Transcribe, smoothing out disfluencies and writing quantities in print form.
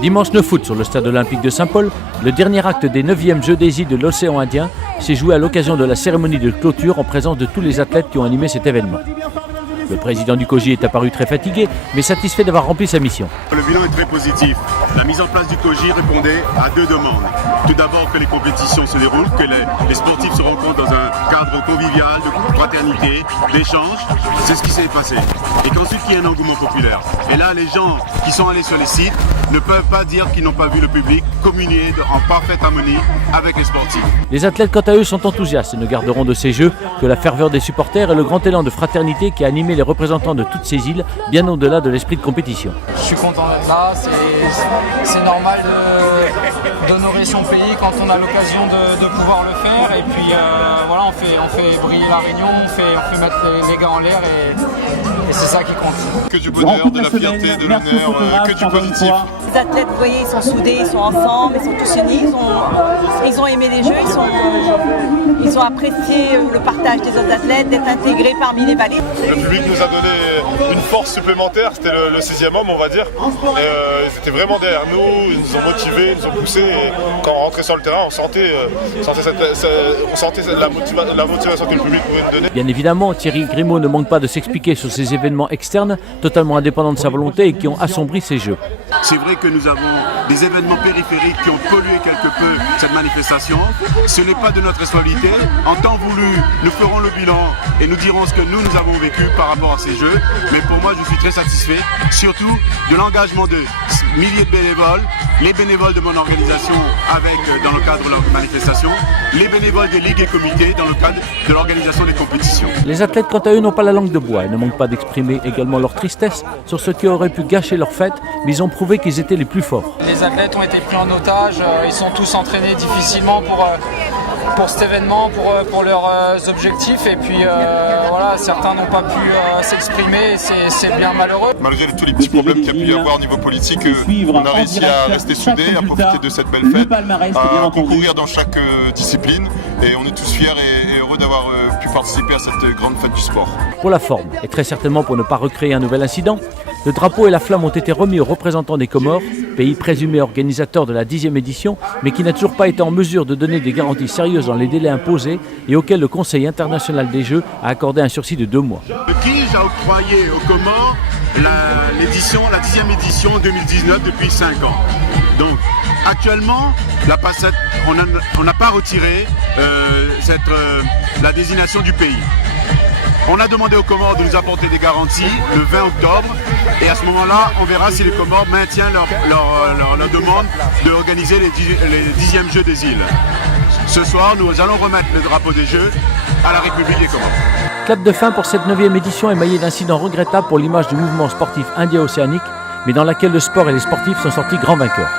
Dimanche 9 août sur le stade olympique de Saint-Paul, le dernier acte des 9e Jeux des îles de l'océan Indien s'est joué à l'occasion de la cérémonie de clôture en présence de tous les athlètes qui ont animé cet événement. Le président du COJI est apparu très fatigué, mais satisfait d'avoir rempli sa mission. Le bilan est très positif. La mise en place du COJI répondait à deux demandes. Tout d'abord que les compétitions se déroulent, que les sportifs se rencontrent dans un cadre convivial, de fraternité, d'échange. C'est ce qui s'est passé. Et qu'ensuite il y ait un engouement populaire. Et là, les gens qui sont allés sur les sites ne peuvent pas dire qu'ils n'ont pas vu le public communier en parfaite harmonie avec les sportifs. Les athlètes, quant à eux, sont enthousiastes et ne garderont de ces Jeux que la ferveur des supporters et le grand élan de fraternité qui a animé les représentants de toutes ces îles, bien au-delà de l'esprit de compétition. Je suis content d'être là, c'est normal d'honorer son pays quand on a l'occasion de pouvoir le faire. Et puis voilà, on fait briller la Réunion, on fait mettre les gars en l'air et c'est ça qui compte. Que du bonheur, de la fierté, de l'honneur, que du positif. Les athlètes, vous voyez, ils sont soudés, ils sont ensemble, ils sont tous unis, ils ont aimé les Jeux, ils ont apprécié le partage des autres athlètes, d'être intégrés parmi les valides. Le public nous a donné une force supplémentaire, c'était le 6e homme, on va dire. Et ils étaient vraiment derrière nous, ils nous ont motivés, ils nous ont poussés. Et quand on rentrait sur le terrain, on sentait la motivation que le public pouvait nous donner. Bien évidemment, Thierry Grimaud ne manque pas de s'expliquer sur ces événements externes, totalement indépendants de sa volonté et qui ont assombri ces Jeux. C'est vrai que nous avons des événements périphériques qui ont pollué quelque peu cette manifestation. Ce n'est pas de notre responsabilité. En temps voulu, nous ferons le bilan et nous dirons ce que nous avons vécu par rapport à ces Jeux. Mais pour moi, je suis très satisfait, surtout de l'engagement de milliers de bénévoles, les bénévoles de mon organisation dans le cadre de la manifestation, les bénévoles des ligues et comités dans le cadre de l'organisation des compétitions. Les athlètes, quant à eux, n'ont pas la langue de bois et ne manquent pas d'exprimer également leur tristesse sur ce qui aurait pu gâcher leur fête, mais ils ont prouvé qu'ils étaient les plus forts. Les athlètes ont été pris en otage, ils sont tous entraînés difficilement pour cet événement, pour leurs objectifs, et puis voilà, certains n'ont pas pu s'exprimer, c'est bien malheureux. Malgré tous les petits problèmes qu'il y a pu y avoir au niveau politique, on a réussi à rester soudés, à profiter de cette belle fête, à concourir dans chaque discipline, et on est tous fiers et heureux d'avoir pu participer à cette grande fête du sport. Pour la forme, et très certainement pour ne pas recréer un nouvel incident, le drapeau et la flamme ont été remis aux représentants des Comores, pays présumé organisateur de la 10e édition, mais qui n'a toujours pas été en mesure de donner des garanties sérieuses dans les délais imposés et auxquels le Conseil international des Jeux a accordé un sursis de 2 mois. Le CIJ a octroyé aux Comores la 10e édition 2019 depuis 5 ans. Donc actuellement, on n'a pas retiré la désignation du pays. On a demandé aux Comores de nous apporter des garanties le 20 octobre et à ce moment-là, on verra si les Comores maintiennent leur demande d'organiser les 10e Jeux des îles. Ce soir, nous allons remettre le drapeau des Jeux à la République des Comores. Clap de fin pour cette 9e édition émaillée d'incidents regrettables pour l'image du mouvement sportif indien-océanique, mais dans laquelle le sport et les sportifs sont sortis grands vainqueurs.